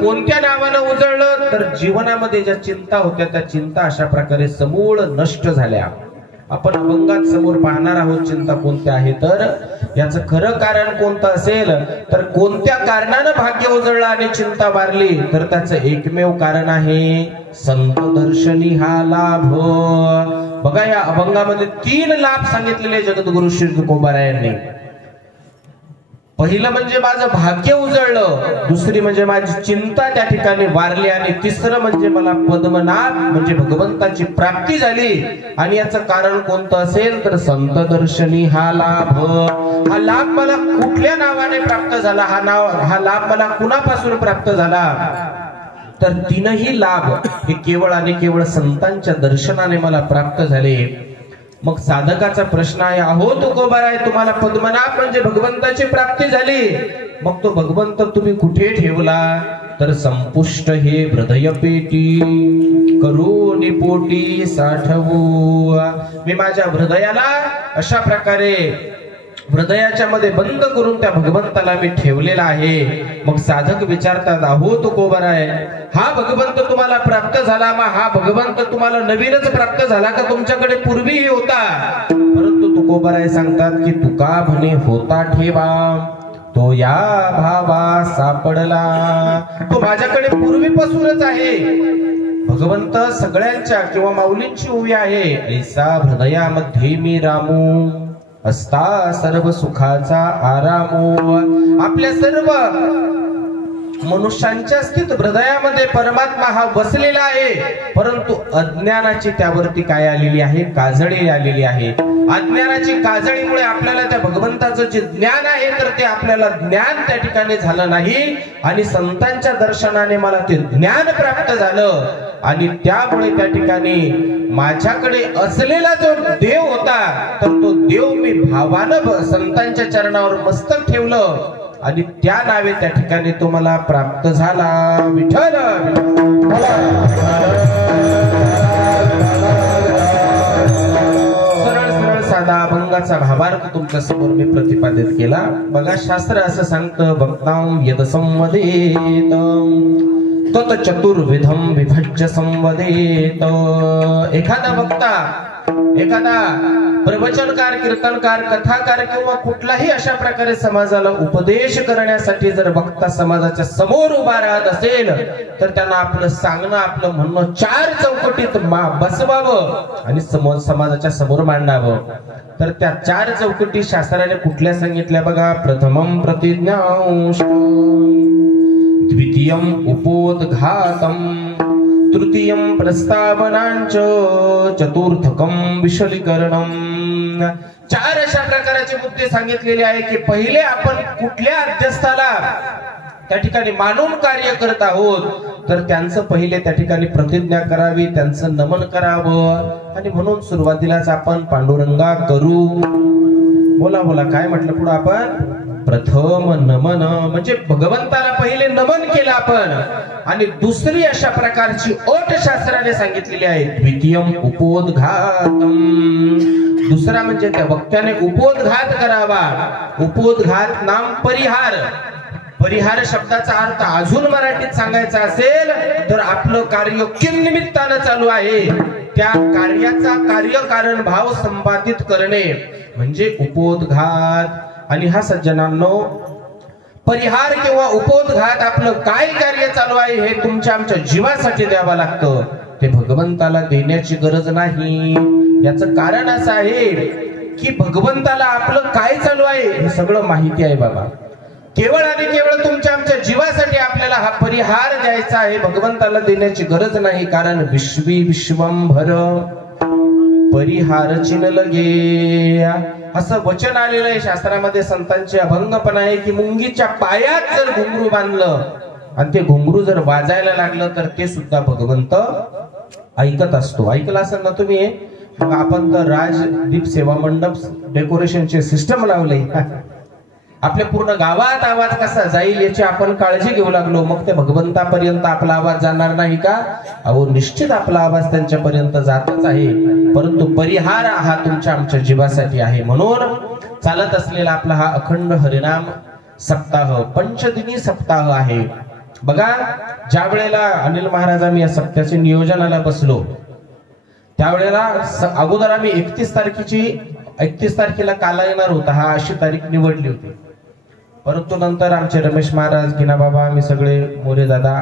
कोणत्या नावानं उजळलं तर जीवनामध्ये ज्या चिंता होत्या त्या चिंता अशा प्रकारे समूळ नष्ट झाल्या. आपण अभंगात समोर पाहणार आहोत चिंता कोणत्या आहे. तर याचं खरं कारण कोणतं असेल तर कोणत्या कारणानं भाग्य उजळलं आणि चिंता वारली तर त्याचं एकमेव कारण आहे संत दर्शनी हा लाभ. बघा या अभंगामध्ये 3 लाभ सांगितलेले जगद्गुरु श्री तुकोबारायांनी. पहिलं म्हणजे माझं भाग्य उजळलं, दुसरी म्हणजे माझी चिंता त्या ठिकाणी वारली आणि तिसरं म्हणजे मला पद्मनाभ म्हणजे भगवंताची प्राप्ती झाली. आणि याचं कारण कोणतं असेल तर संत दर्शनी हा लाभ. हा लाभ मला कुठल्या नावाने प्राप्त झाला, हा लाभ मला कुणापासून प्राप्त झाला तर 3ही लाभ हे केवळ आणि केवळ संतांच्या दर्शनाने मला प्राप्त झाले. मग साधकाचा प्रश्न आहे, अहो तुकोबाराय तुम्हाला पद्मनाभ म्हणजे भगवंताची प्राप्ती झाली, मग तो भगवंत तुम्ही कुठे ठेवला तर संपुष्ट हे हृदय पेटी करून पोटी साठवू. मी माझ्या हृदयाला अशा प्रकारे हृदयाच्या मध्ये बंद करून त्या भगवंताला मी ठेवलेला आहे. मग साधक विचारतात, अहो तुकोबाराय हा भगवंत तुम्हाला प्राप्त झाला, मग हा भगवंत तुम्हाला नवीनच प्राप्त झाला का तुमच्याकडे पूर्वीही होता. परंतु तुकोबाराय सांगतात की तुका म्हणे होता ठेवा तो या भावा सापडला. तो माझ्याकडे पूर्वीपासूनच आहे. भगवंत सगळ्यांच्या किंवा माऊलींची उभी आहे. ऐसा हृदयामध्ये मी रामू असता सर्व सुखाचा आरामो. आपल्या सर्व मनुष्यांच्या स्थित हृदयामध्ये परमात्मा हा बसलेला आहे. परंतु अज्ञानाची त्यावरती काय आलेली आहे, काजळी आलेली आहे. अज्ञानाची काजळीमुळे आपल्याला त्या भगवंताचं जे ज्ञान आहे तर ते आपल्याला ज्ञान त्या ठिकाणी झालं नाही. आणि संतांच्या दर्शनाने मला ते ज्ञान प्राप्त झालं आणि त्यामुळे त्या ठिकाणी माझ्याकडे असलेला जो देव होता तर तो देव मी भावानं संतांच्या चरणावर मस्तक ठेवलं आणि त्या नावे त्या ठिकाणी तो मला प्राप्त झाला. विठ्ठल सरळ सरळ साधा अभंगाचा भावार्थ तुमच्या समोर मी प्रतिपादित केला. बघा शास्त्र असं सांगतं, भक्तां यद संवदेत तत चतुर्विधम विभज्य संवदेत. एखादा वक्ता, एखादा प्रवचनकार, कीर्तनकार, कथाकार किंवा कुठलाही अशा प्रकारे समाजाला उपदेश करण्यासाठी जर वक्ता समाजाच्या समोर उभा राहत असेल तर त्यांना आपलं सांगणं, आपलं म्हणणं 4 चौकटीत बसवावं आणि समाजाच्या समोर मांडावं. तर त्या 4 चौकटी शास्त्राने कुठल्या सांगितल्या बघा. प्रथमं प्रतिज्ञांश, द्वितीयं उपोद्घातम, तृतीयं प्रस्तावनांच, चतुर्थकं विशलीकरणम. 4 अशा प्रकारचे मुद्दे सांगितलेले आहे की पहिले आपण कुठल्या अध्यस्थाला त्या ठिकाणी मानून कार्य करत आहोत तर त्यांचं पहिले त्या ठिकाणी प्रतिज्ञा करावी, त्यांचं नमन करावं. आणि म्हणून सुरुवातीलाच आपण पांडुरंगा करू. बोला बोला काय म्हटलं पुढे आपण, प्रथम नमन म्हणजे भगवंताला पहिले नमन केलं आपण. आणि दुसरी अशा प्रकारची अट शास्त्राने सांगितलेली आहे, द्वितीयम उपोद्घातम. दुसरा म्हणजे त्या वक्त्याने उपोद्घात करावा. उपोद्घात नाम परिहार. परिहार शब्दाचा अर्थ अजून मराठीत सांगायचा असेल तर आपलं कार्य किंनिमित्तानं चालू आहे त्या कार्याचा कार्यकारण भाव संपादित करणे म्हणजे उपोद्घात. आणि हा सज्जनांनो, परिहार किंवा उपोद्घात आपलं काय कार्य चालू आहे हे तुमच्या आमच्या जीवासाठी द्यावं लागतं. ते भगवंताला देण्याची गरज नाही. याचं कारण असं आहे की भगवंताला आपलं काय चालू आहे हे सगळं माहिती आहे बाबा. केवळ आणि केवळ तुमच्या आमच्या जीवासाठी आपल्याला हा परिहार द्यायचा आहे. भगवंताला देण्याची गरज नाही. कारण विश्वी विश्वंभर परिहार चिन लगे असं वचन आलेलं आहे शास्त्रामध्ये. संतांचे अभंग पण आहे की मुंगीच्या पायात जर घुंगरू बांधलं आणि ते घुंगरू जर वाजायला लागलं तर ते सुद्धा भगवंत ऐकत असतो. ऐकलं असेल ना तुम्ही. मग आपण तर राजदीप सेवा मंडप डेकोरेशनचे सिस्टम लावले. आपल्या पूर्ण गावात आवाज कसा जाईल याची आपण काळजी घेऊ लागलो. मग ते भगवंतापर्यंत आपला आवाज जाणार नाही का? अहो निश्चित आपला आवाज त्यांच्यापर्यंत जातच आहे. परंतु परिहार हा तुमच्या आमच्या जीवासाठी आहे. म्हणून चालत असलेला आपला हा अखंड हरिनाम सप्ताह पंचदिनी सप्ताह आहे. बघा, ज्या वेळेला अनिल महाराज आम्ही या सप्त्याच्या नियोजनाला बसलो त्यावेळेला अगोदर आम्ही 31 तारखेला काला येणार होता, हा अशी तारीख निवडली होती. परंतु नंतर आमचे रमेश महाराज, गिना बाबा, आम्ही सगळे, मोरे दादा,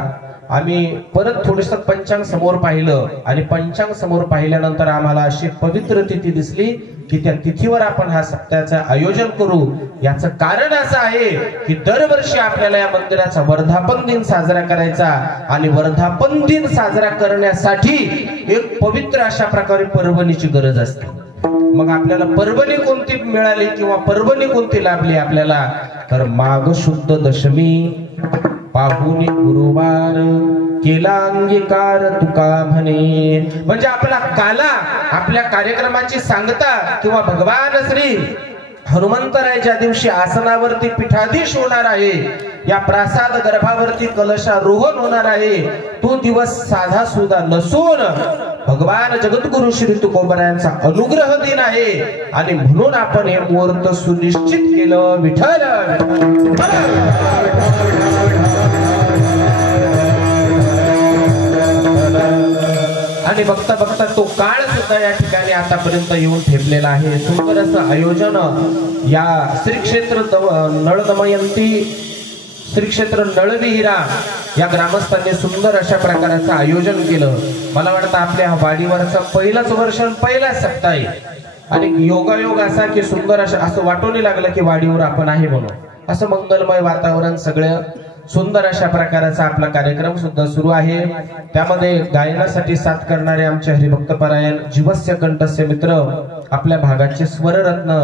आम्ही परत थोडस पंचांग समोर पाहिलं आणि पंचांग समोर पाहिल्यानंतर आम्हाला अशी पवित्र तिथी दिसली की त्या तिथीवर आपण हा सप्त्याचं आयोजन करू. याचं कारण असं आहे की दरवर्षी आपल्याला या मंदिराचा वर्धापन दिन साजरा करायचा आणि वर्धापन दिन साजरा करण्यासाठी एक पवित्र अशा प्रकारे पर्वणीची गरज असते. मग आपल्याला पर्वणी कोणती मिळाली किंवा पर्वणी कोणती लाभली आपल्याला, तर माघ शुद्ध दशमी पाहुणी गुरुवार केला अंगीकार तुका म्हणे. म्हणजे आपला काला, आपल्या कार्यक्रमाची सांगता किंवा भगवान श्री हनुमंतराय ज्या दिवशी आसनावरती पीठाधीश होणार आहे, या प्रासाद गर्भावरती कलशारोहण होणार आहे, तो दिवस साधा सुद्धा नसून भगवान जगद्गुरु श्री तुकोबरायांचा अनुग्रह दिन आहे. आणि म्हणून आपण हे मुहूर्त सुनिश्चित केलं. विठ्ठल आणि बघता बघता तो काळ सुद्धा या ठिकाणी आतापर्यंत येऊन ठेपलेला आहे. सुंदर असं आयोजन या श्री क्षेत्र नळदमयंती, श्री क्षेत्र नळविहिरा या ग्रामस्थांनी सुंदर अशा प्रकारचं आयोजन केलं. मला वाटतं आपल्या वाडीवरचं पहिलंच वर्ष, पहिलाच सप्ताह आहे आणि योगायोग असा की सुंदर असं वाटून लागलं की वाडीवर आपण आहे म्हणून. असं मंगलमय वातावरण, सगळं सुंदर अशा प्रकारचा आपला कार्यक्रम सुद्धा सुरू आहे. त्यामध्ये गायनासाठी साथ करणारे आमचे हरिभक्तपरायण जीवस्य कंठस्य मित्र, आपल्या भागाचे स्वररत्न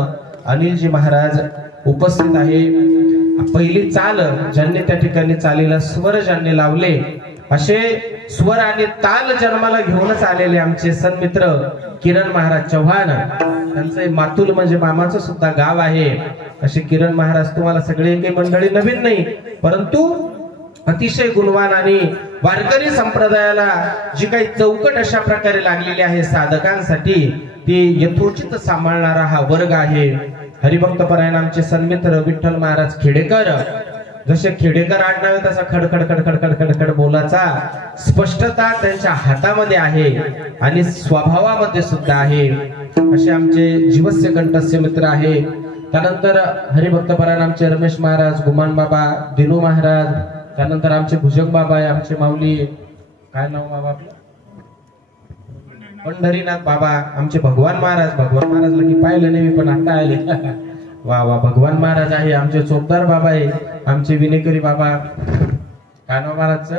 अनिलजी महाराज उपस्थित आहे. पहिली चाल ज्यांनी त्या ठिकाणी चालीला स्वर ज्यांनी लावले, असे स्वर आणि ताल जन्माला घेऊनच आलेले आमचे सन्मित्र किरण महाराज चव्हाण, त्यांचं मातुल म्हणजे मामाचं सुद्धा गाव आहे. असे किरण महाराज, तुम्हाला सगळे काही मंडळी नवीन नाही, परंतु अतिशय गुणवान आणि वारकरी संप्रदायाला जी काही चौकट अशा प्रकारे लागलेली आहे साधकांसाठी, ती यथोचित सांभाळणारा हा वर्ग आहे. हरिभक्तपरायण आमचे सन्मित्र विठ्ठल महाराज खेडेकर, जसे खेडेकर आडनावे तसा खडखड खडखड खडखड खड बोलाचा स्पष्टता त्यांच्या हातामध्ये आहे आणि स्वभावामध्ये सुद्धा आहे. असे आमचे जीवस्य कंठस्य मित्र आहे. त्यानंतर हरिभक्तपरायण आमचे रमेश महाराज, गुमान बाबा, दिनू महाराज, त्यानंतर आमचे भुजंग बाबा आहे, आमचे माऊली, काय नाव बाबा आपलं, पंढरीनाथ बाबा, आमचे भगवान महाराज. भगवान महाराजला की पाहिलं नाही पण आता आले. वा वा, भगवान महाराज आहे. आमचे चोपदार बाबा आहे, आमचे विनेकरी बाबा, काय नाव महाराजचं,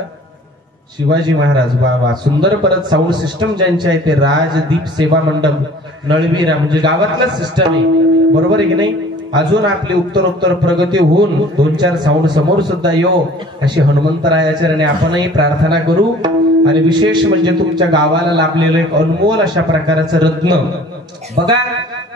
शिवाजी महाराज. वा वा, सुंदर. परत साऊंड सिस्टम ज्यांचे आहे ते राजदीप सेवा मंडप नळवीरा, म्हणजे गावातलाच सिस्टम आहे, बरोबर आहे की नाही. अजून आपली उत्तरोत्तर प्रगती होऊन 2-4 साऊंड समोर सुद्धा येऊ अशी हनुमंतरायाचरणी आपणही प्रार्थना करू. आणि विशेष म्हणजे तुमच्या गावाला लाभलेलं एक अनमोल अशा प्रकारचं रत्न. बघा,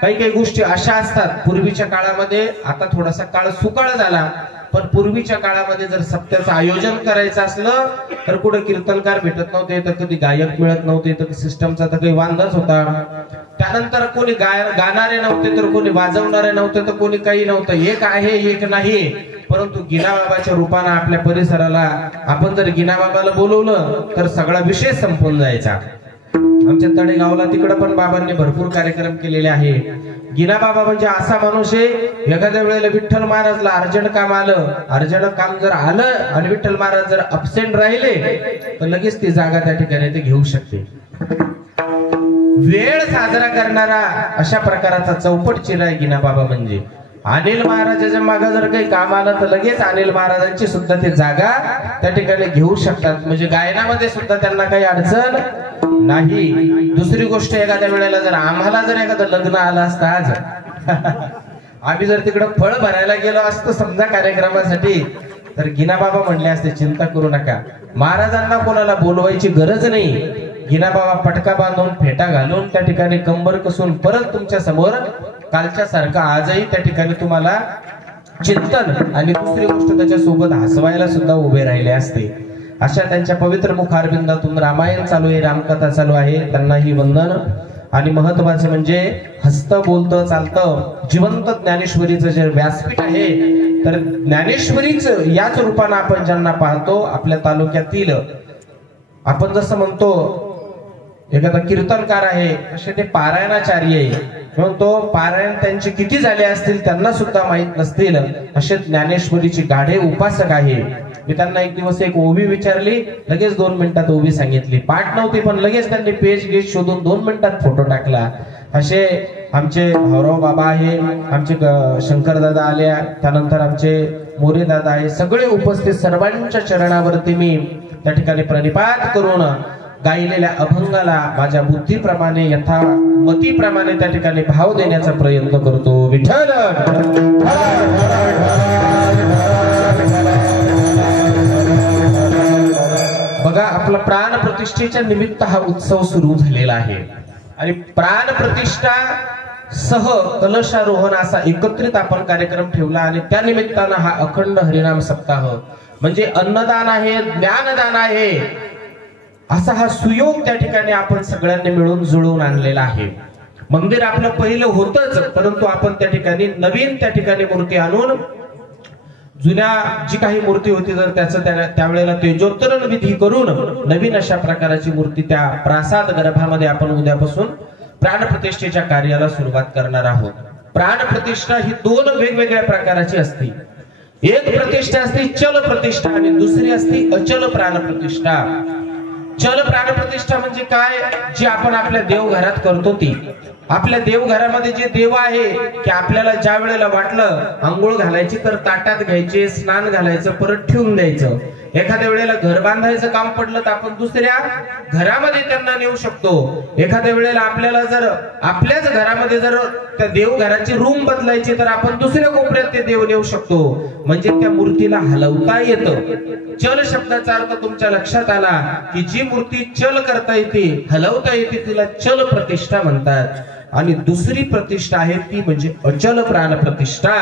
काही काही गोष्टी अशा असतात पूर्वीच्या काळामध्ये, आता थोडासा काळ सुकाळ झाला, पण पूर्वीच्या काळामध्ये जर सप्त्याचं आयोजन करायचं असलं तर कुठे कीर्तनकार भेटत नव्हते, तर कधी गायक मिळत नव्हते, तर सिस्टमचा तर काही वांदाच होता. त्यानंतर कोणी गाणारे नव्हते, तर कोणी वाजवणारे नव्हते, तर कोणी काही नव्हतं. एक आहे एक नाही. परंतु गिनाबाबाच्या रूपानं आपल्या परिसराला आपण जर गिनाबाबाला बोलवलं तर सगळा विषय संपून जायचा. आमच्या तळेगावला तिकडे पण बाबांनी भरपूर कार्यक्रम केलेले आहे. गिनाबाबा म्हणजे असा माणूस आहे, एखाद्या वेळेला विठ्ठल महाराजला अर्जंट काम आलं, अर्जंट काम जर आलं आणि विठ्ठल महाराज जर अब्सेंट राहिले तर लगेच ती जागा त्या ठिकाणी ते घेऊ शकते. वेळ साजरा करणारा अशा प्रकारचा चौपट चिरा आहे गिनाबाबा म्हणजे. अनिल महाराजाच्या मागे जर काही काम आलं तर लगेच अनिल महाराजांची सुद्धा ते जागा त्या ठिकाणी घेऊ शकतात. म्हणजे गायनामध्ये सुद्धा त्यांना काही अडचण नाही. दुसरी गोष्ट, एखाद्या वेळेला जर आम्हाला जर एखादं लग्न आलं असतं आज, आम्ही जर तिकडे फळ भरायला गेलो असतो समजा कार्यक्रमासाठी, तर गिनाबाबा म्हणले असते चिंता करू नका, महाराजांना कोणाला बोलवायची गरज नाही. गिनाबाबा पटका बांधून फेटा घालून त्या ठिकाणी कंबर कसून परत तुमच्या समोर कालच्या सारखं आजही त्या ठिकाणी तुम्हाला चिंतन आणि दुसरी गोष्ट त्याच्यासोबत हसवायला सुद्धा उभे राहिले असते. अशा त्यांच्या पवित्र मुखारबिंदातून रामायण चालू आहे, रामकथा चालू आहे. त्यांनाही वंदन. आणि महत्वाचं म्हणजे हसतं बोलतं चालतं जिवंत ज्ञानेश्वरीचं जे व्यासपीठ आहे तर ज्ञानेश्वरीच याच रूपाने आपण ज्यांना पाहतो आपल्या तालुक्यातील, आपण जसं म्हणतो एखादा कीर्तनकार आहे असे ते पारायणाचार्य आहे, तो पारायण त्यांचे किती झाले असतील त्यांना सुद्धा माहित नसतील असे ज्ञानेश्वरीचे गाढे उपासक आहे. मी त्यांना एक दिवस एक ओवी विचारली, लगेच 2 मिनिटात ओवी सांगितली. पाठ नव्हती पण लगेच त्यांनी पेज गेज शोधून 2 मिनिटात फोटो टाकला. असे आमचे भाऊराव बाबा आहे, आमचे शंकर दादा आले, त्यानंतर आमचे मोरे दादा आहे, सगळे उपस्थित सर्वांच्या चरणावरती मी त्या ठिकाणी प्रणिपात करून गायलेल्या अभंगाला माझ्या बुद्धीप्रमाणे यथामतीप्रमाणे त्या ठिकाणी भाव देण्याचा प्रयत्न करतो. विठ्ठल बघा, आपला प्राण प्रतिष्ठेच्या निमित्त हा उत्सव सुरू झालेला आहे आणि प्राण प्रतिष्ठा सह कलशारोहण असा एकत्रित आपण कार्यक्रम ठेवला आणि त्या निमित्तानं हा अखंड हरिनाम सप्ताह म्हणजे अन्नदान आहे, ज्ञानदान आहे, असा हा सुयोग त्या ठिकाणी आपण सगळ्यांनी मिळून जुळवून आणलेला आहे. मंदिर आपलं पहिलं होतच, परंतु आपण त्या ठिकाणी नवीन त्या ठिकाणी मूर्ती आणून जुन्या जी काही मूर्ती होती तर त्याचं त्यावेळेला तेजोत्तरण विधी करून नवीन अशा प्रकारची मूर्ती त्या प्रासाद गर्भामध्ये आपण उद्यापासून प्राणप्रतिष्ठेच्या कार्याला सुरुवात करणार आहोत. प्राणप्रतिष्ठा ही 2 वेगवेगळ्या प्रकाराची असते. एक प्रतिष्ठा असते चल प्रतिष्ठा आणि दुसरी असते अचल प्राणप्रतिष्ठा. चल प्राणप्रतिष्ठा म्हणजे काय, जी आपण आपल्या देवघरात करतो ती. आपल्या देवघरामध्ये जे देव आहे की आपल्याला ज्या वेळेला वाटलं आंघोळ घालायची तर ताटात घ्यायचे, स्नान घालायचं, परत ठेवून द्यायचं. एखाद्या वेळेला घर बांधायचं काम पडलं तर आपण दुसऱ्या घरामध्ये त्यांना नेऊ शकतो. एखाद्या वेळेला आपल्याला जर आपल्याच घरामध्ये जर त्या देवघराची रूम बदलायची तर आपण दुसऱ्या कोपऱ्यात ते देव नेऊ शकतो. म्हणजे त्या मूर्तीला हलवता येतं. चल शब्दाचा अर्थ तुमच्या लक्षात आला की जी मूर्ती चल करता येते, हलवता येते, तिला चल प्रतिष्ठा म्हणतात. आणि दुसरी प्रतिष्ठा आहे ती म्हणजे अचल प्राण प्रतिष्ठा.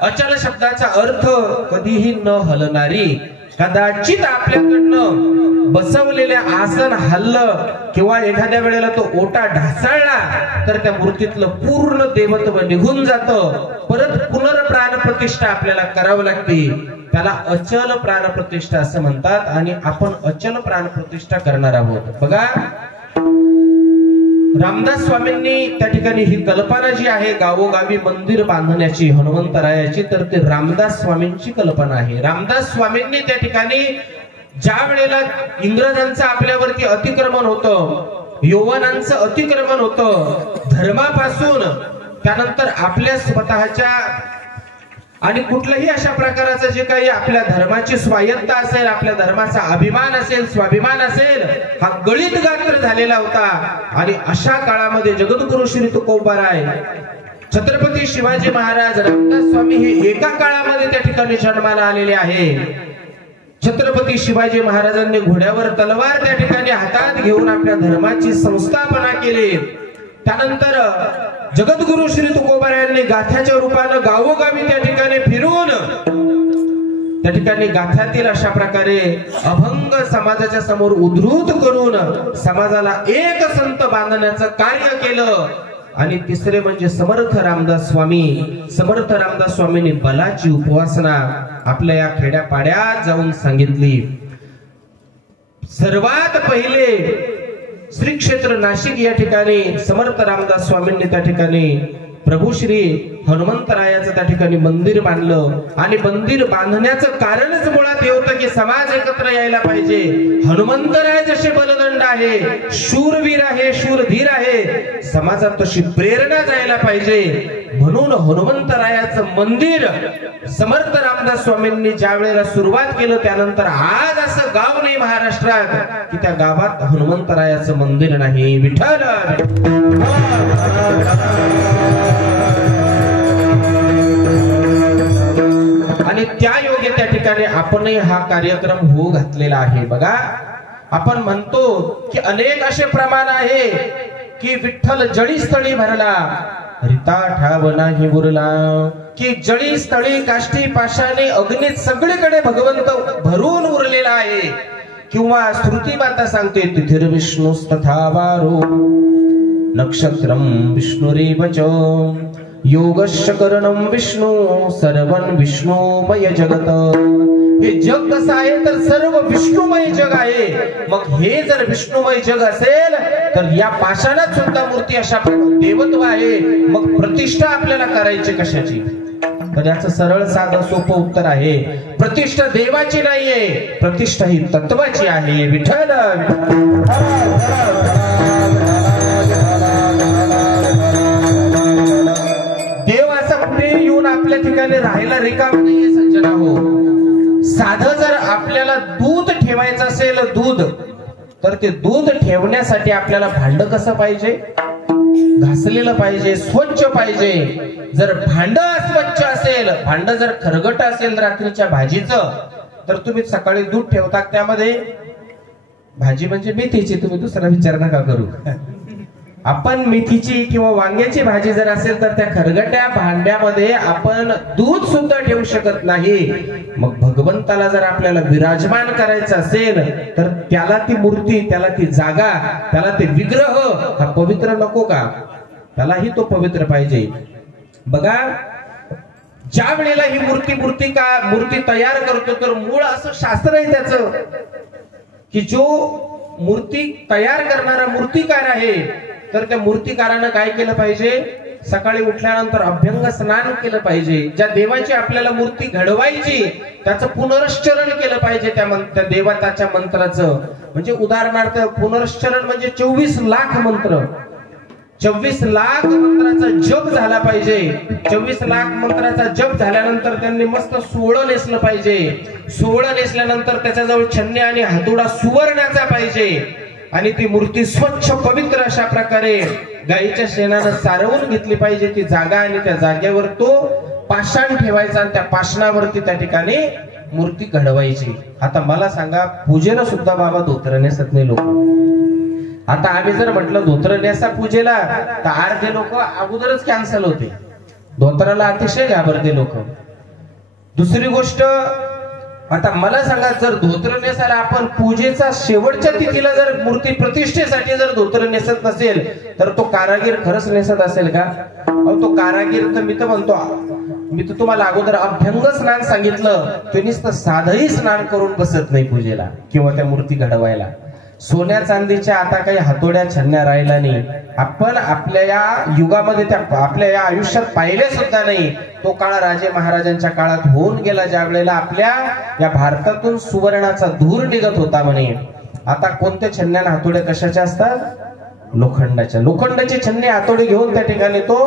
अचल शब्दाचा अर्थ कधीही न हलणारी. कदाचित आपल्याकडनं बसवलेल्या आसन हल्लं किंवा एखाद्या वेळेला तो ओटा ढासळला तर त्या मूर्तीतलं पूर्ण देवत्व निघून जातं. परत पुनर्प्राण प्रतिष्ठा आपल्याला करावी लागते. त्याला अचल प्राण प्रतिष्ठा असं म्हणतात आणि आपण अचल प्राण प्रतिष्ठा करणार आहोत. बघा, रामदास स्वामींनी त्या ठिकाणी ही कल्पना जी आहे गावोगावी मंदिर बांधण्याची हनुमंतरायाची, तर ते रामदास स्वामींची कल्पना आहे. रामदास स्वामींनी त्या ठिकाणी ज्या वेळेला इंग्रजांचं आपल्यावरती अतिक्रमण होतं, यौवनांचं अतिक्रमण होतं, धर्मापासून त्यानंतर आपल्या स्वतःच्या आणि कुठल्याही अशा प्रकारचं जे काही आपल्या धर्माची स्वायत्ता असेल, आपल्या धर्माचा अभिमान असेल, स्वाभिमान असेल, हा गळीत गात्र झालेला होता. आणि अशा काळामध्ये जगद्गुरु श्री तुकोबाराय, छत्रपती शिवाजी महाराज, रामदास स्वामी हे एका काळामध्ये त्या ठिकाणी जन्माला आलेले आहे. छत्रपती शिवाजी महाराजांनी घोड्यावर तलवार त्या ठिकाणी हातात घेऊन आपल्या धर्माची संस्थापना केली. त्यानंतर जगद्गुरु श्री तुकोबारायांनी गाथ्याच्या रूपानं गावोगावी त्या ठिकाणी फिरून त्या ठिकाणी गाथ्यातील अशा प्रकारे अभंग समाजाच्या समोर उद्धृत करून समाजाला एक संत बांधण्याचं कार्य केलं. आणि तिसरे म्हणजे समर्थ रामदास स्वामी. समर्थ रामदास स्वामींनी बलाची उपासना आपल्या या खेड्यापाड्यात जाऊन सांगितली. सर्वात पहिले श्री क्षेत्र नाशिक या ठिकाणी समर्थ रामदास स्वामींनी त्या ठिकाणी प्रभू श्री हनुमंतरायाचं त्या ठिकाणी मंदिर बांधलं. आणि मंदिर बांधण्याचं कारणच मुळात हे होतं की समाज एकत्र यायला पाहिजे. हनुमंतराय जसे बलदंड आहे, शूरवीर आहे, शूरधीर आहे, समाजात तशी प्रेरणा जायला पाहिजे. म्हणून हनुमंतरायाचं मंदिर समर्थ रामदास स्वामींनी ज्या वेळेला सुरुवात केलं त्यानंतर आज असं गाव नाही महाराष्ट्रात की त्या गावात हनुमंतरायाचं मंदिर नाही. विठ्ठल आणि त्या योगे त्या ठिकाणी आपणही हा कार्यक्रम होऊ घातलेला आहे. बघा, आपण म्हणतो की अनेक असे प्रमाण आहे की विठ्ठल जळी स्थळी भरला, रिता ठाव नाही उरला, की जळी स्थळी काष्टी पाशाने अग्नीत सगळीकडे भगवंत भरून उरलेला आहे. किंवा श्रुती माता सांगते तिथिर विष्णुस्तथा वारो नक्षत्रम विष्णुरेव च योगश्च करणं विष्णू सर्वं विष्णुमय जगत। हे जग कसं आहे तर सर्व विष्णुमय जग आहे। मग हे जर विष्णुमय जग असेल तर या पाषाणात सुद्धा मूर्ती अशा देवत्व आहे, मग प्रतिष्ठा आपल्याला करायची कशाची? तर याचं सरळ साधं सोपं उत्तर आहे, प्रतिष्ठा देवाची नाहीये, प्रतिष्ठा ही तत्वाची आहे। विठ्ठल देव असं कुठे येऊन आपल्या ठिकाणी राहायला रिकाम नाहीये सज्जना हो। साधं जर आपल्याला दूध ठेवायचं असेल दूध, तर ते दूध ठेवण्यासाठी आपल्याला भांड कसं पाहिजे? घासलेलं पाहिजे, स्वच्छ पाहिजे। जर भांड अस्वच्छ असेल, भांड जर खरगट असेल रात्रीच्या भाजीचं, तर तुम्ही सकाळी दूध ठेवता त्यामध्ये, भाजी म्हणजे मेथीची, तुम्ही दुसरा विचार नका करू। आपण मेथीची किंवा वांग्याची भाजी जर असेल तर त्या खरगट्या भांड्यामध्ये आपण दूध सुद्धा ठेवू शकत नाही। मग भगवंताला जर आपल्याला विराजमान करायचं असेल तर त्याला ती मूर्ती, त्याला ती जागा, त्याला ते विग्रह हा पवित्र नको का? त्यालाही तो पवित्र पाहिजे। बघा, ज्या वेळेला ही मूर्ती तयार करतो तर मूळ असं शास्त्र आहे त्याचं की जो मूर्ती तयार करणारा मूर्तिकार आहे, तर त्या मूर्तिकारानं काय केलं पाहिजे? सकाळी उठल्यानंतर अभ्यंग स्नान केलं पाहिजे। ज्या देवाची आपल्याला मूर्ती घडवायची त्याचं पुनरुच्चारण केलं पाहिजे, त्या देवताच्या मंत्राचं। म्हणजे उदाहरणार्थ पुनरुच्चारण म्हणजे 24 लाख मंत्र, 24 लाख मंत्राचा जप झाला पाहिजे। 24 लाख मंत्राचा जप झाल्यानंतर त्यांनी मस्त सोहळं नेसलं पाहिजे। सोहळं नेसल्यानंतर त्याच्याजवळ छन्नी आणि हातोडा सुवर्णाचा पाहिजे आणि ती मूर्ती स्वच्छ पवित्र अशा प्रकारे गाईच्या शेणानं सारवून घेतली पाहिजे ती जागा, आणि त्या जागेवर तो पाषाण ठेवायचा आणि त्या पाषाणावरती त्या ठिकाणी मूर्ती घडवायची। आता मला सांगा, पूजेला सुद्धा बाबा धोतर नेसत नाही लोक। आता आम्ही जर म्हटलं धोतर नेसा पूजेला तर अर्धे लोक अगोदरच कॅन्सल होते, धोतराला अतिशय घाबरते लोक। दुसरी गोष्ट, आता मला सांगा, जर धोतर नेसायला आपण पूजेचा शेवटच्या तिथीला जर मूर्ती प्रतिष्ठेसाठी जर धोतर नेसत नसेल तर तो कारागीर खरंच नेसत असेल का? तो कारागीर तर मी तर तुम्हाला अगोदर अभ्यंग स्नान सांगितलं, तो नुसतं साधंही स्नान करून बसत नाही पूजेला किंवा त्या मूर्ती घडवायला। सोन्या चांदीच्या आता काही हातोड्या छन्न्या राहिला नाही। आपण आपल्या या युगामध्ये आपल्या या आयुष्यात पाहिले सुद्धा नाही। तो काळ राजे महाराजांच्या काळात होऊन गेला, ज्या वेळेला आपल्या या भारतातून सुवर्णाचा धूर निघत होता म्हणे। आता कोणत्या छन्न्या हातोड्या कशाच्या असतात? लोखंडाचे छन्ने हातोडे घेऊन त्या ठिकाणी तो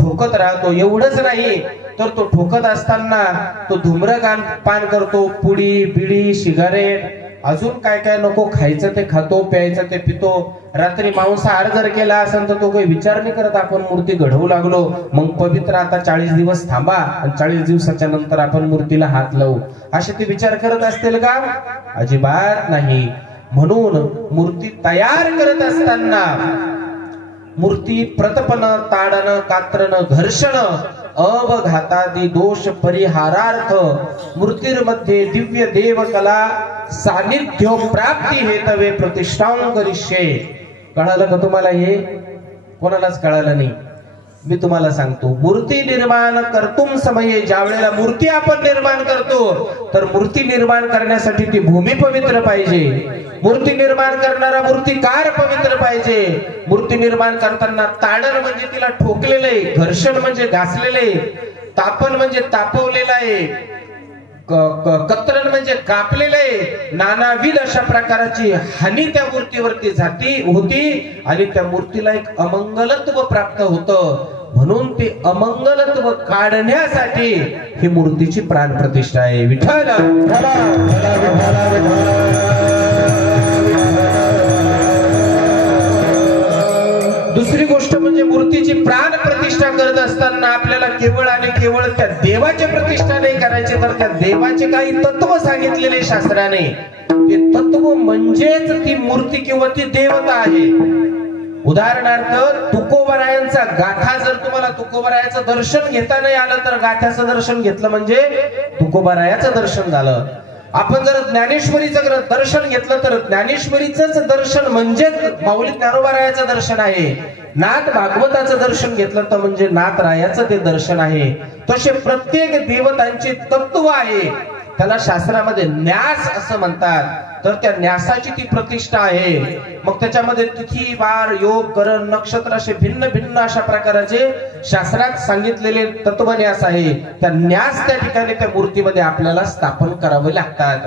ठोकत राहतो। एवढंच नाही तर तो ठोकत असताना तो धूम्रपान करतो, पुडी बिडी सिगारेट अजून काय काय नको खायचं ते खातो, प्यायचं ते पितो। रात्री मांसाहार जर केला असेल तर तो काही विचार नाही करत आपण मूर्ती घडवू लागलो, मग पवित्र आता 40 दिवस थांबा आणि 40 दिवसाच्या नंतर आपण मूर्तीला हात लावू, असे ते विचार करत असतील का? अजिबात नाही। म्हणून मूर्ती तयार करत असताना मूर्ती प्रतपन ताडन कात्रण घर्षण अवघातादी दोष परिहारार्थ मूर्तीमध्ये दिव्य देव कला सानिध्य प्राप्ती हेतवे प्रतिष्ठां करिष्ये। कळालं का तुम्हाला? हे कोणालाच कळालं नाही। मी तुम्हाला सांगतो, मूर्ती निर्माण करतुम समये, ज्या वेळेला मूर्ती आपण निर्माण करतो तर मूर्ती निर्माण करण्यासाठी ती भूमी पवित्र पाहिजे, मूर्ती निर्माण करणारा मूर्तिकार पवित्र पाहिजे। मूर्ती निर्माण करताना ताडण म्हणजे तिला ठोकलेलं आहे, घर्षण म्हणजे घासलेलं आहे, तापन म्हणजे तापवलेलं आहे, कत्तरण म्हणजे कापलेलं आहे। नानाविध अशा प्रकारची हानी त्या मूर्तीवरती होती आणि त्या मूर्तीला एक अमंगलत्व प्राप्त होतं। म्हणून ते अमंगलत्व काढण्यासाठी ही मूर्तीची प्राणप्रतिष्ठा आहे। विठ्ठल दुसरी गोष्ट म्हणजे मूर्तीची प्राण प्रतिष्ठा करत असताना आपल्याला केवळ आणि केवळ त्या देवाची प्रतिष्ठा नाही करायची, तर त्या देवाचे काही तत्व सांगितलेले शास्त्राने, ते तत्व म्हणजेच ती मूर्ती किंवा ती देवता आहे। उदाहरणार्थ तुकोबरायांचा गाथा, जर तुम्हाला तुकोबरायाचं दर्शन घेता नाही आलं तर गाथ्याचं दर्शन घेतलं म्हणजे तुकोबरायाचं दर्शन झालं। आपण जर ज्ञानेश्वरीचं दर्शन घेतलं तर ज्ञानेश्वरीचंच दर्शन म्हणजेच माऊली ज्ञानोबारायाचं दर्शन आहे. नाथ भागवताचं दर्शन घेतलं तर म्हणजे नाथरायाचं ते दर्शन आहे. तसे प्रत्येक देवतांचे तत्व आहे, त्याला शास्त्रामध्ये न्यास असं म्हणतात. तर त्या न्यासाची ती प्रतिष्ठा आहे. मग त्याच्यामध्ये तिथी वार योग करण नक्षत्र असे भिन्न भिन्न अशा प्रकारचे शास्त्रात सांगितलेले तत्वन्यास आहे. त्या न्यास त्या ठिकाणी त्या मूर्तीमध्ये आपल्याला स्थापन करावे लागतात.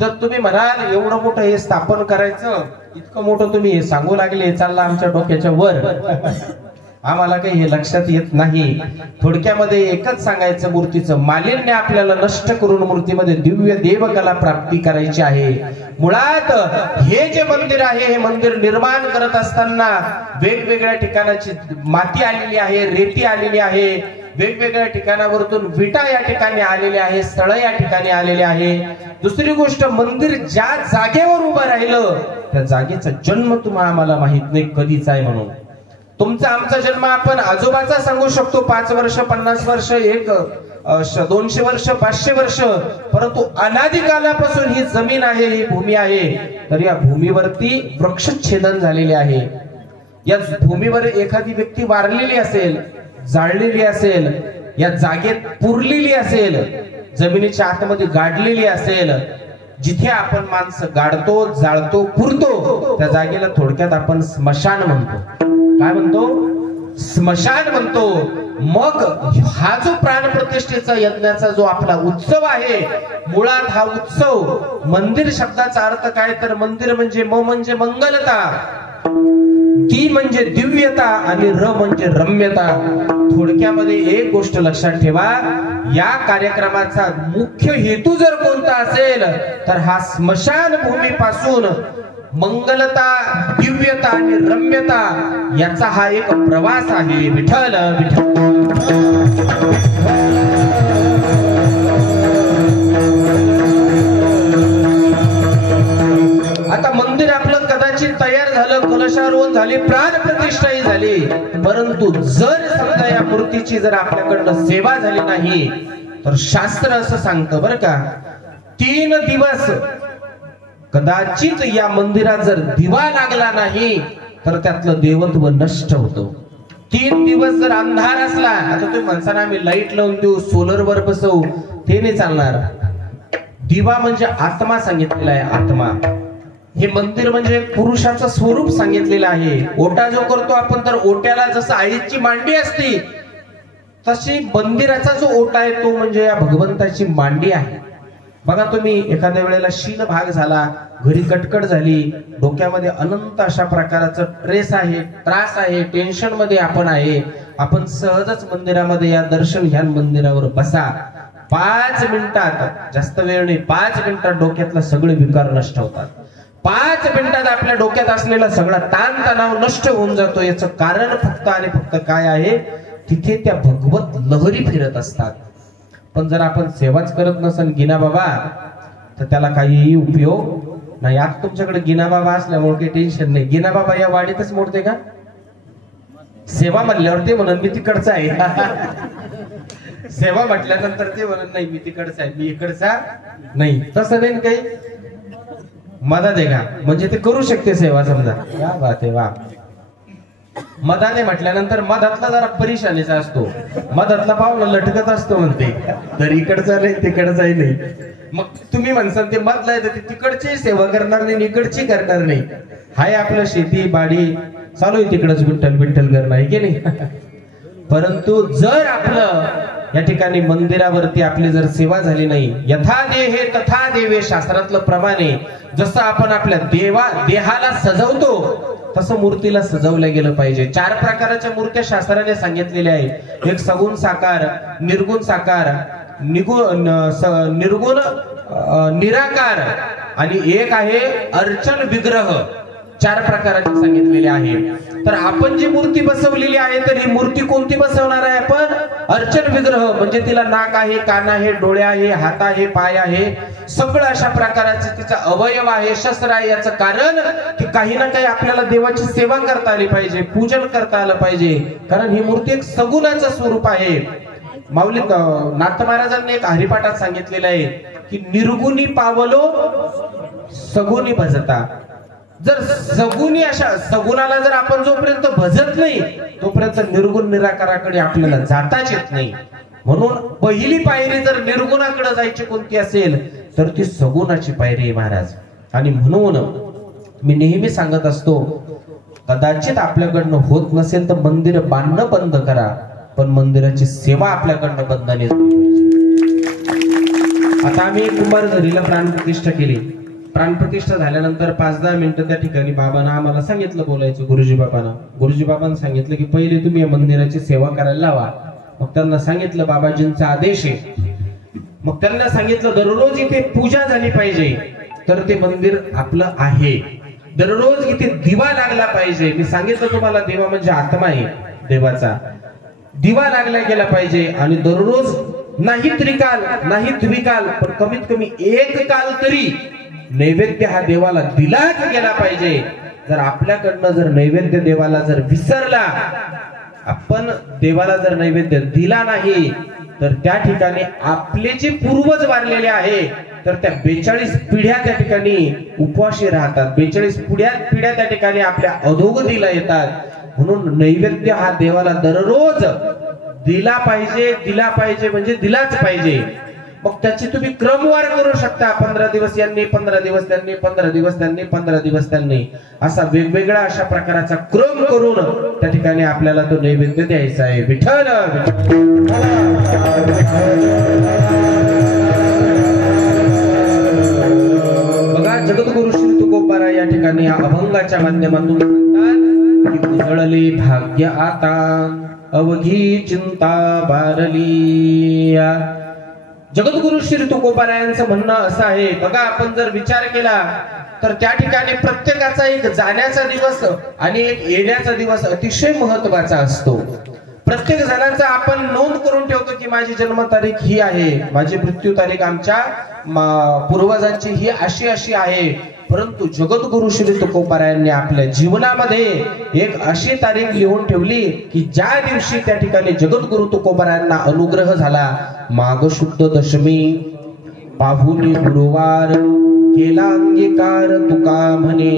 जर तुम्ही म्हणाल एवढं मोठं हे स्थापन करायचं, इतकं मोठं तुम्ही हे सांगू लागले, चालला आमच्या डोक्याच्या वर, आम्हाला काही हे लक्षात येत नाही. थोडक्यामध्ये एकच सांगायचं, मूर्तीचं मालिन्य आपल्याला नष्ट करून मूर्तीमध्ये दिव्य देवकला प्राप्ती करायची आहे. मुळात हे जे मंदिर आहे, हे मंदिर निर्माण करत असताना वेगवेगळ्या ठिकाणाची माती आलेली आहे, रेती आलेली आहे, वेगवेगळ्या ठिकाणावरून विटा या ठिकाणी आलेले आहे, स्थळ या ठिकाणी आलेले आहे. दुसरी गोष्ट, मंदिर ज्या जागेवर उभं राहिलं त्या जागेचा जन्म तुम्हाला आम्हाला माहित नाही कधीच आहे. म्हणून तुमचा आमचा जन्म आपण आजोबाचा सांगू शकतो, 5 वर्ष 50 वर्ष 200 वर्ष 500 वर्ष, परंतु अनादिकालापासून ही जमीन आहे, ही भूमी आहे. तर या भूमीवरती वृक्षच्छेदन झालेले आहे. या भूमीवर एखादी व्यक्ती वारलेली असेल, जाळलेली असेल, या जागेत पुरलेली असेल, जमिनीच्या आतमध्ये गाडलेली असेल, जिथे आपण माणसं गाडतो, जाळतो, पुरतो, त्या जागेला थोडक्यात आपण स्मशान म्हणतो. काय म्हणतो? स्मशान म्हणतो. मग हा जो प्राण प्रतिष्ठेचा यज्ञाचा जो आपला उत्सव आहे, मुळात हा उत्सव, मंदिर शब्दाचा अर्थ काय, तर मंदिर म्हणजे म म्हणजे मंगलता, ती म्हणजे दिव्यता आणि र म्हणजे रम्यता. थोडक्यामध्ये एक गोष्ट लक्षात ठेवा, या कार्यक्रमाचा मुख्य हेतू जर कोणता असेल तर हा स्मशान भूमीपासून मंगलता, दिव्यता आणि रम्यता याचा हा एक प्रवास आहे. विठ्ठल आता मंदिर आपलं कदाचित तयार झालं, कलशारोहण झाली, प्राण प्रतिष्ठाही झाली, परंतु जर समजा या मूर्तीची जर आपल्याकडनं सेवा झाली नाही तर शास्त्र असं सांगतं बरं का, 3 दिवस कदाचित या मंदिरात जर दिवा लागला नाही तर त्यातलं देवत्व नष्ट होतं. 3 दिवस जर अंधार असला, आता तुम्ही म्हणसाल आम्ही लाईट लावून देऊ, सोलर वर बसवू, ते नाही चालणार. दिवा म्हणजे आत्मा सांगितलेला आहे, आत्मा. हे मंदिर म्हणजे पुरुषाचं स्वरूप सांगितलेलं आहे. ओटा जो करतो आपण, तर ओट्याला जसं आईची मांडी असते तशी मंदिराचा जो ओटा आहे तो म्हणजे या भगवंताची मांडी आहे. बघा तुम्ही, एखाद्या वेळेला शीन भाग झाला, घरी कटकट झाली, डोक्यामध्ये अनंत अशा प्रकारचं ट्रेस आहे, त्रास आहे, टेन्शन मध्ये आपण आहे, आपण सहजच मंदिरामध्ये या दर्शन घ्या, मंदिरावर बसा, 5 मिनिटात, जास्त वेळ नाही, 5 मिनिटात डोक्यातला सगळे विकार नष्ट होतात. 5 मिनिटात आपल्या डोक्यात असलेला सगळा ताण तणाव नष्ट होऊन जातो. याचं कारण फक्त आणि फक्त काय आहे, तिथे त्या भगवत लहरी फिरत असतात. पण जर आपण सेवाच करत नसेल गिना बाबा, तर त्याला काहीही उपयोग नाही. आज तुमच्याकडे गिना बाबा असल्यामुळे काही टेन्शन नाही. गिना बाबा या वाडीतच मोडते का? सेवा म्हणल्यावर ते म्हणून मी तिकडचा आहे, सेवा म्हटल्यानंतर ते म्हणून नाही मी तिकडचा आहे, मी इकडचा नाही, तसं नाही काही. मदत आहे का म्हणजे ते करू शकते सेवा, समजा या बात आहे वा. मधाने म्हटल्यानंतर मधातला जरा परेशानीचा असतो, मधातला पाहुणा लटकत असतो म्हणते, तर इकडचा नाही तिकडचाही नाही. मग तुम्ही म्हणसाल ते मधला आहे तर तिकडची सेवा करणार नाही, इकडची करणार नाही. हाय आपलं शेती बाडी चालू आहे, तिकडच विठ्ठल विठ्ठल करणं आहे की नाही. परंतु जर आपलं या ठिकाणी मंदिरावरती आपली जर सेवा झाली नाही, यथा देहे तथा देवे, शास्त्रातलं प्रमाणे जसं आपण आपल्या देहाला सजवतो तसं मूर्तीला सजवलं गेलं पाहिजे. 4 प्रकारच्या मूर्त्या शास्त्राने सांगितलेल्या आहेत. एक सगुण साकार, निर्गुण साकार, निर्गुण निराकार आणि एक आहे अर्चन विग्रह. 4 प्रकाराचे सांगितलेले आहे. तर आपण जी मूर्ती बसवलेली आहे, तर ही मूर्ती कोणती बसवणार आहे आपण? अर्चन विग्रह, म्हणजे तिला नाक आहे, कान आहे, डोळे आहे, हात आहे, पाय आहे, सगळं अशा प्रकारचे तिचा अवयव आहे, शस्त्र आहे. याचं कारण की काही ना काही आपल्याला देवाची सेवा करता आली पाहिजे, पूजन करता आलं पाहिजे, कारण ही मूर्ती एक सगुणाचं स्वरूप आहे. माऊली नाथ महाराजांनी एक हरिपाठात सांगितलेलं आहे, की निर्गुणी पावलो सगुणी भजता. जर सगुणी अशा सगुणाला जर आपण जोपर्यंत भजत नाही तोपर्यंत निर्गुण निराकाराकडे आपल्याला जाताच येत नाही. म्हणून पहिली पायरी जर निर्गुणाकडे जायची कोणती असेल तर ती सगुणाची पायरी आहे महाराज. आणि म्हणून मी नेहमी सांगत असतो, कदाचित आपल्याकडनं होत नसेल तर मंदिर बांधणं बंद करा, पण मंदिराची सेवा आपल्याकडनं बंद नाही. आता आम्ही कुंभारझरीला प्राणप्रतिष्ठा केली. प्राणप्रतिष्ठा झाल्यानंतर 5-10 मिनिटं त्या ठिकाणी बाबांना आम्हाला सांगितलं बोलायचं. गुरुजी बाबांना सांगितलं की पहिले तुम्ही या मंदिराची सेवा करायला लावा. मग त्यांना सांगितलं बाबाजींचा आदेश आहे. मग त्यांना सांगितलं दररोज इथे पूजा झाली पाहिजे तर ते मंदिर आपलं आहे. दररोज इथे दिवा लागला पाहिजे. मी सांगितलं तुम्हाला दिवा म्हणजे आत्मा आहे देवाचा. दिवा लागला गेला पाहिजे आणि दररोज नाही त्रिकाल नाही द्विकाल पण कमीत कमी एक काल तरी नैवेद्य हा देवाला दिलाच गेला पाहिजे. जर आपल्याकडनं जर नैवेद्य देवाला जर विसरला, आपण देवाला जर नैवेद्य दिला नाही तर त्या ठिकाणी आपले जे पूर्वज वारलेले आहे तर त्या 42 पिढ्या त्या ठिकाणी उपवाशी राहतात. 42 पिढ्या त्या ठिकाणी आपल्या अधोगतीला येतात. म्हणून नैवेद्य हा देवाला दररोज दिला पाहिजे म्हणजे दिलाच पाहिजे. मग त्याची तुम्ही क्रमवार करू शकता. 15 दिवस यांनी, 15 दिवस त्यांनी, 15 दिवस त्यांनी, 15 दिवस त्यांनी, असा वेगवेगळा अशा प्रकारचा क्रम करून त्या ठिकाणी आपल्याला तो नैवेद्य द्यायचा आहे. विठ्ठल बघा, जगद्गुरु श्री तुकोबारा या ठिकाणी या अभंगाच्या माध्यमातून सांगतात की उजळले भाग्य आता अवघी चिंता बारली. जगद्गुरु श्री तुकोबारा यांचं म्हणणं असं आहे. बघा, आपण जर विचार केला तर त्या ठिकाणी प्रत्येकाचा एक जाण्याचा दिवस आणि एक येण्याचा दिवस अतिशय महत्वाचा असतो. प्रत्येक जणांचा आपण नोंद करून ठेवतो की माझी जन्मतारीख ही आहे, माझी मृत्यू तारीख आमच्या पूर्वजांची ही अशी आहे. परंतु जगद्गुरु श्री तुकोबारा यांनी आपल्या जीवनामध्ये एक अशी तारीख लिहून ठेवली की ज्या दिवशी त्या ठिकाणी जगद्गुरु तुकोबारा यांना अनुग्रह झाला. माघ शुद्ध दशमी पाहुणी गुरुवार केला अंगीकार तुका म्हणे.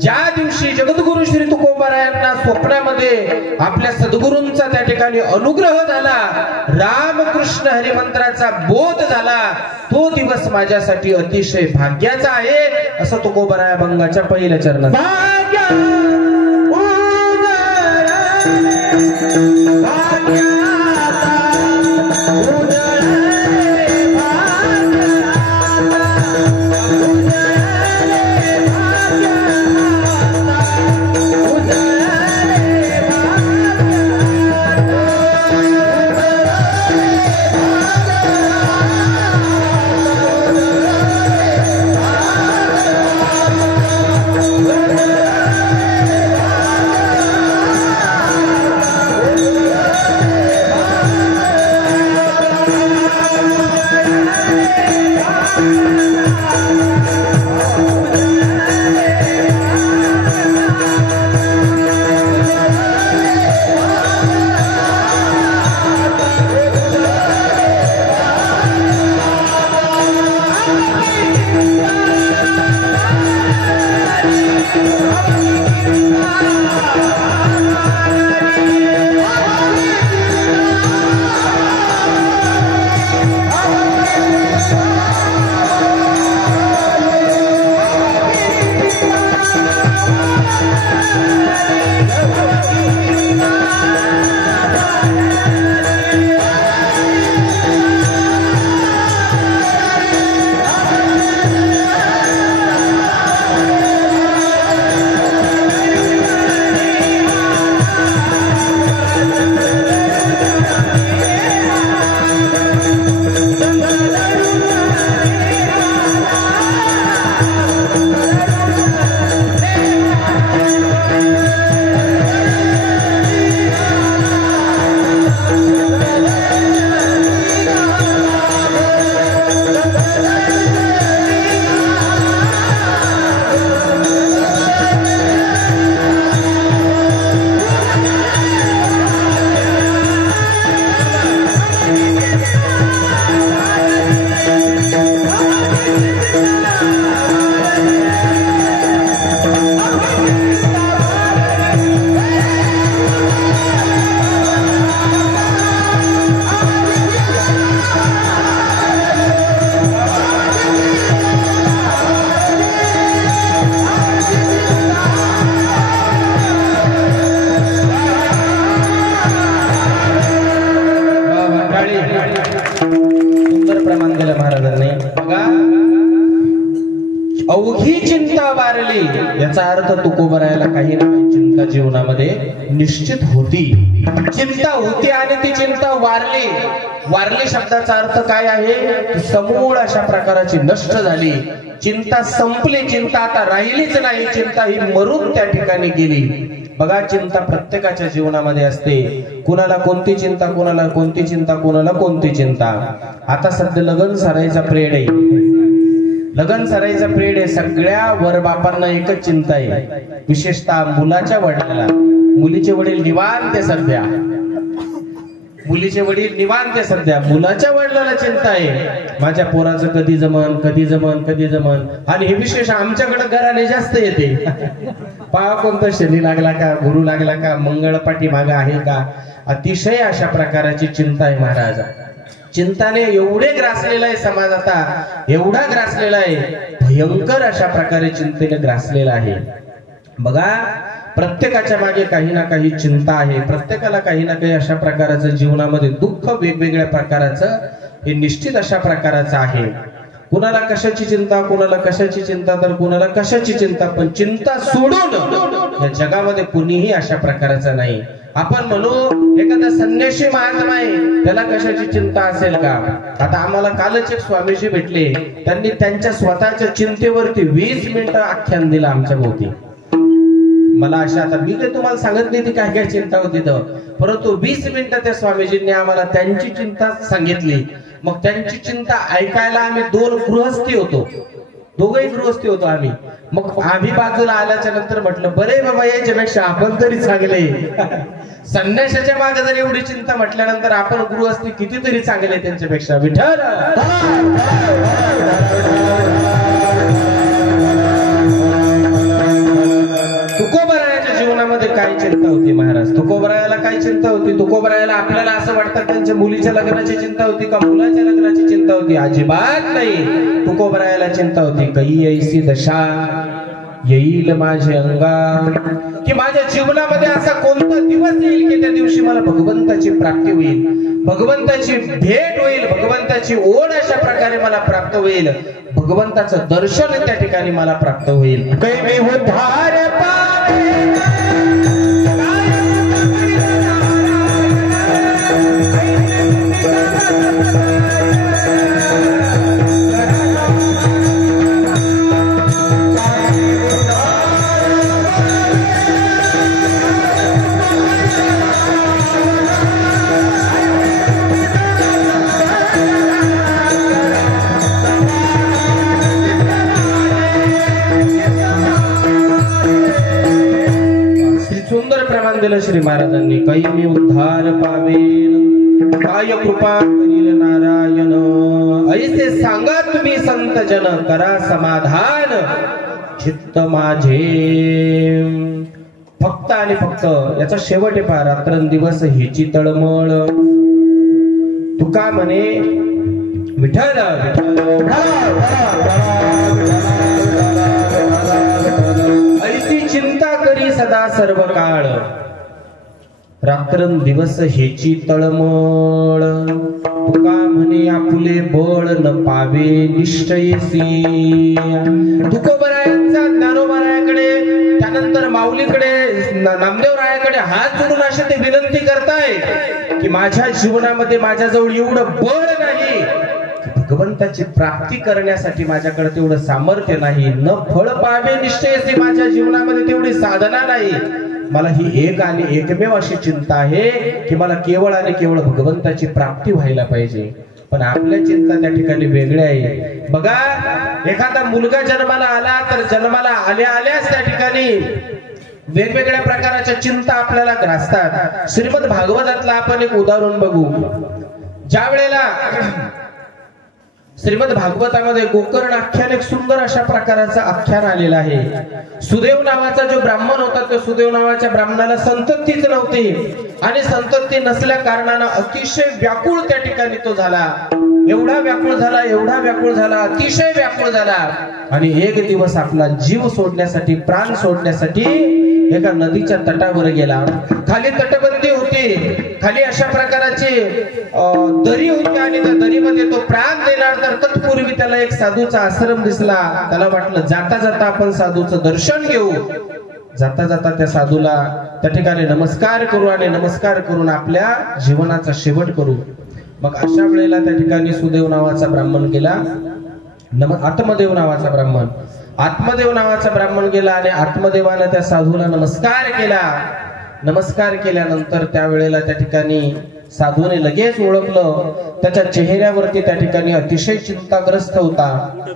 ज्या दिवशी जगद्गुरु श्री तुकोबारा यांना स्वप्नामध्ये आपल्या सद्गुरूंचा त्या ठिकाणी अनुग्रह झाला, रामकृष्ण हरिमंत्राचा बोध झाला, तो दिवस माझ्यासाठी अतिशय भाग्याचा आहे असं तुकोबारा अभंगाच्या पहिल्या चरणात. अवघी चिंता वारली, याचा अर्थ तुकोबरायाला काही ना काही चिंता जीवनामध्ये निश्चित होती. चिंता होती आणि ती चिंता वारली. वारली शब्दाचा अर्थ काय आहे? समूळ अशा प्रकारची नष्ट झाली. चिंता संपली, चिंता आता राहिलीच नाही, चिंता ही मरून त्या ठिकाणी गेली. बघा, चिंता प्रत्येकाच्या जीवनामध्ये असते. कुणाला कोणती चिंता, कुणाला कोणती चिंता, कुणाला कोणती चिंता. आता सध्या लग्न सराईचा प्रेड आहे, लग्न सराईचा प्रेड आहे. सगळ्या वरबापांना एकच चिंता आहे, विशेषतः मुलाच्या वडिलाला. मुलीचे वडील निवांत आहे सध्या, मुलीचे वडील निवांत आहे सध्या. मुलाच्या वडिलाला चिंता आहे, माझ्या पोराचं कधी जमन, कधी जमन, कधी जमन. आणि हे विशेष आमच्याकडे घराने जास्त येते. पहा कोणता शनी लागला का, गुरु लागला का, मंगळपाठी मागा आहे का. अतिशय अशा प्रकारची चिंता आहे महाराज. चिंताने एवढे ग्रासलेला आहे समाज, आता एवढा ग्रासलेला आहे, भयंकर अशा प्रकारे चिंतेने ग्रासलेला आहे. बघा, प्रत्येकाच्या मागे काही ना काही चिंता आहे. प्रत्येकाला काही ना काही अशा प्रकारचं जीवनामध्ये दुःख वेगवेगळ्या प्रकाराचं हे निश्चित अशा प्रकाराचं आहे. कुणाला कशाची चिंता, कुणाला कशाची चिंता, तर कुणाला कशाची चिंता. पण चिंता सोडून या जगामध्ये कुणीही अशा प्रकाराचा नाही. आपण म्हणू एखादा संन्यासी महात्मा आहे, त्याला कशाची चिंता असेल का. आता आम्हाला कालच एक स्वामीजी भेटले, त्यांनी त्यांच्या स्वतःच्या चिंतेवरती 20 मिनिटं आख्यान दिलं आमच्या भोवती. मला अशा, आता मी काही तुम्हाला सांगत नाही ती काय काय चिंता होती तर, परंतु 20 मिनिटं त्या स्वामीजींनी आम्हाला त्यांची चिंता सांगितली. मग त्यांची चिंता ऐकायला आम्ही 2 गृहस्थी होतो, दोघंही गृहस्थी होतो आम्ही. मग आम्ही बाजूला आल्याच्या नंतर म्हटलं, बरे बाबा, याच्यापेक्षा आपण तरी चांगले. संन्यासाच्या मागे जर एवढी चिंता म्हटल्यानंतर आपण गृहस्थी कितीतरी चांगले त्यांच्यापेक्षा. विठ्ठल तुकोबरायाच्या जीवनामध्ये काय चिंता होती महाराज? तुकोबरायाला काय चिंता होती? तुकोबरायाला आपल्याला असं वाटतं त्यांच्या मुलीच्या लग्नाची चिंता होती का, मुलाच्या लग्नाची चिंता होती? अजिबात नाही. तुकोबरायाला चिंता होती, कही ऐसी दशा येईल माझे अंगा, की माझ्या जीवनामध्ये असा कोणता दिवस येईल की त्या दिवशी मला भगवंताची प्राप्ती होईल, भगवंताची भेट होईल, भगवंताची ओढ अशा प्रकारे मला प्राप्त होईल, भगवंताचं दर्शन त्या ठिकाणी मला प्राप्त होईल. कै मी उद्धार पावे दिलं श्री महाराजांनी. काही मी उद्धार पावेल, काय कृपा करील नारायण, ऐसे सांगा तुम्ही संत जन, करा समाधान चित्त माझे. फक्त आणि फक्त याचा शेवट आहे पहा, रात्रंदिवस ह्याची तळमळ. तुका म्हणे विठ्ठल ऐसी चिंता करी सदा सर्व काळ, रात्रंदिवस ह्याची तळमळ. तुका म्हणे आपुले बळ न पावे निश्चयसी. तुकोबरायांचा ज्ञानोबरायाकडे, त्यानंतर माऊलीकडे, नामदेवरायाकडे हात जोडून असे ते विनंती करताय की माझ्या जीवनामध्ये माझ्याजवळ एवढं बळ नाही, भगवंताची प्राप्ती करण्यासाठी माझ्याकडे तेवढं सामर्थ्य नाही. न फळ पावे निश्चयसी, माझ्या जीवनामध्ये तेवढी साधना नाही. मला ही एक आणि एकमेव अशी चिंता आहे की मला केवळ आणि केवळ भगवंताची प्राप्ती व्हायला पाहिजे. पण आपल्या चिंता त्या ठिकाणी वेगळ्या आहे. बघा, एखादा मुलगा जन्माला आला तर जन्माला आल्याच त्या ठिकाणी वेगवेगळ्या प्रकारच्या चिंता आपल्याला ग्रासतात. श्रीमद भागवतातला आपण एक उदाहरण बघू. ज्या वेळेला श्रीमद भागवतामध्ये गोकर्ण आख्यान एक सुंदर अशा प्रकारचं आख्यान आलेलं आहे. सुदेव नावाचा जो ब्राह्मण होता, तो सुदेव नावाच्या ब्राह्मणाला संततीच नव्हती आणि संतती नसल्या कारणानं अतिशय व्याकुळ त्या ठिकाणी तो झाला. एवढा व्याकुळ झाला, एवढा व्याकुळ झाला, अतिशय व्याकुळ झाला. आणि एक दिवस आपला जीव सोडण्यासाठी, प्राण सोडण्यासाठी एका नदीच्या तटावर गेला. खाली तटबंदी होती, खाली अशा प्रकाराची दरी होती आणि त्या दरीमध्ये तो प्राण देणार. तर तत्पूर्वी त्याला एक साधूचा आश्रम दिसला. त्याला वाटलं जाता जाता आपण साधूचं दर्शन घेऊ. जाता जाता त्या साधूला त्या ठिकाणी नमस्कार करू आणि नमस्कार करून आपल्या जीवनाचा शेवट करू. मग अशा वेळेला त्या ठिकाणी सुदेव नावाचा ब्राह्मण गेला. आत्मदेव नावाचा ब्राह्मण गेला आणि आत्मदेवानं त्या साधूला नमस्कार केला. नमस्कार केल्यानंतर त्यावेळेला त्या ठिकाणी साधूने लगेच ओळखलं. त्याच्या चेहऱ्यावरती त्या ठिकाणी अतिशय चिंताग्रस्त होता,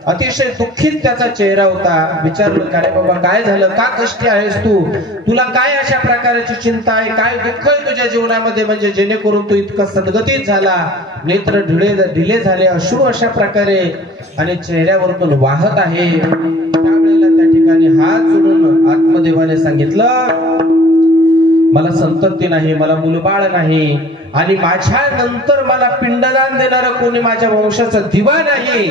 अतिशय दुःखित त्याचा चेहरा होता. विचारलं, काय बाबा काय झालं, का कष्टी आहेस तू, तुला काय अशा प्रकारची चिंता आहे, काय दुःख आहे तुझ्या जीवनामध्ये, म्हणजे जेणेकरून तू इतका सद्गतीत झाला, नेत्र ढिले झाले, अश्रू अशा प्रकारे आणि चेहऱ्यावरतून वाहत आहे. त्यावेळेला त्या ठिकाणी हात जोडून आत्मदेवाने सांगितलं, मला संतती नाही, मला मुलबाळ नाही आणि माझ्या नंतर मला पिंडदान देणारा कोणी माझ्या वंशाचा दिवा नाही,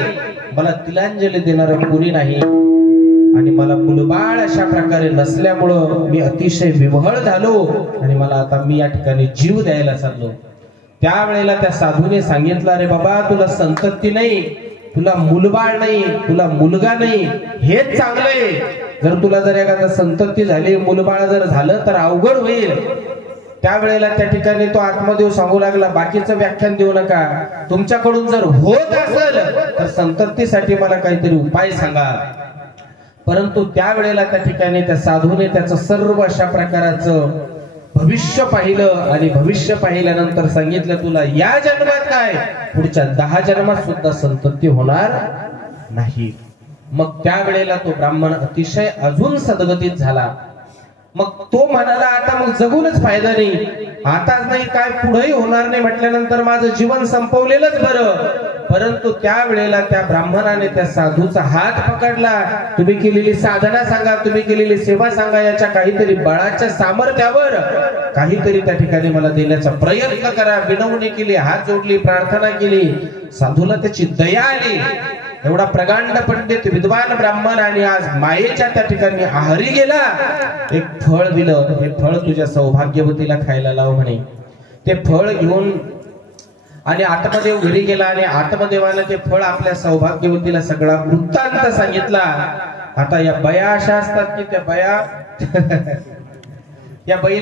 मला तिलांजली देणारा कोणी नाही आणि मला मुलबाळ अशा प्रकारे नसल्यामुळं मी अतिशय विव्हळ झालो आणि मला आता मी या ठिकाणी जीव द्यायला चाललो. त्यावेळेला त्या साधूने सांगितलं, अरे बाबा तुला संतती नाही, तुला मुलबाळ नाही, तुला मुलगा नाही, हेच चांगलंय. जर तुला जर एखादा संतती झाली, मुलबाळ जर झालं तर अवघड होईल. त्यावेळेला त्या ठिकाणी तो आत्मदेव सांगू लागला, बाकीचं व्याख्यान देऊ नका, तुमच्याकडून जर होत असेल तर संततीसाठी मला काहीतरी उपाय सांगा. परंतु त्यावेळेला त्या ठिकाणी त्या साधूने त्याचं सर्व अशा प्रकाराचं भविष्य पाहिलं आणि भविष्य पाहिल्यानंतर सांगितलं, तुला या जन्मात काय, पुढच्या 10 जन्मात सुद्धा संतती होणार नाही. मग त्यावेळेला तो ब्राह्मण अतिशय अजून सद्गतीत झाला. मग तो म्हणाला, आता मग जगूनच फायदा नाही, आताच नाही काय पुढेही होणार नाही म्हटल्यानंतर माझं जीवन संपवलेलंच बरं. परंतु त्यावेळेला त्या ब्राह्मणाने त्या साधूचा हात पकडला. तुम्ही केलेली साधना सांगा, तुम्ही केलेली सेवा सांगा, याच्या काहीतरी बळाच्या सामर्थ्यावर काहीतरी त्या ठिकाणी मला देण्याचा प्रयत्न करा. विनवणी केली, हात जोडली, प्रार्थना केली. साधूला त्याची दया आली. एवढा प्रगांड पंडित विद्वान ब्राह्मण आणि आज मायेच्या त्या ठिकाणी आहारी गेला. एक फळ दिलं, हे फळ तुझ्या सौभाग्यवतीला खायला लाव म्हणे. ते फळ घेऊन आणि आत्मदेव घरी गेला आणि आत्मदेवाने ते फळ आपल्या सौभाग्यवतीला सगळा वृत्तांत सांगितला. आता या बया अशा असतात की त्या बया या बाईला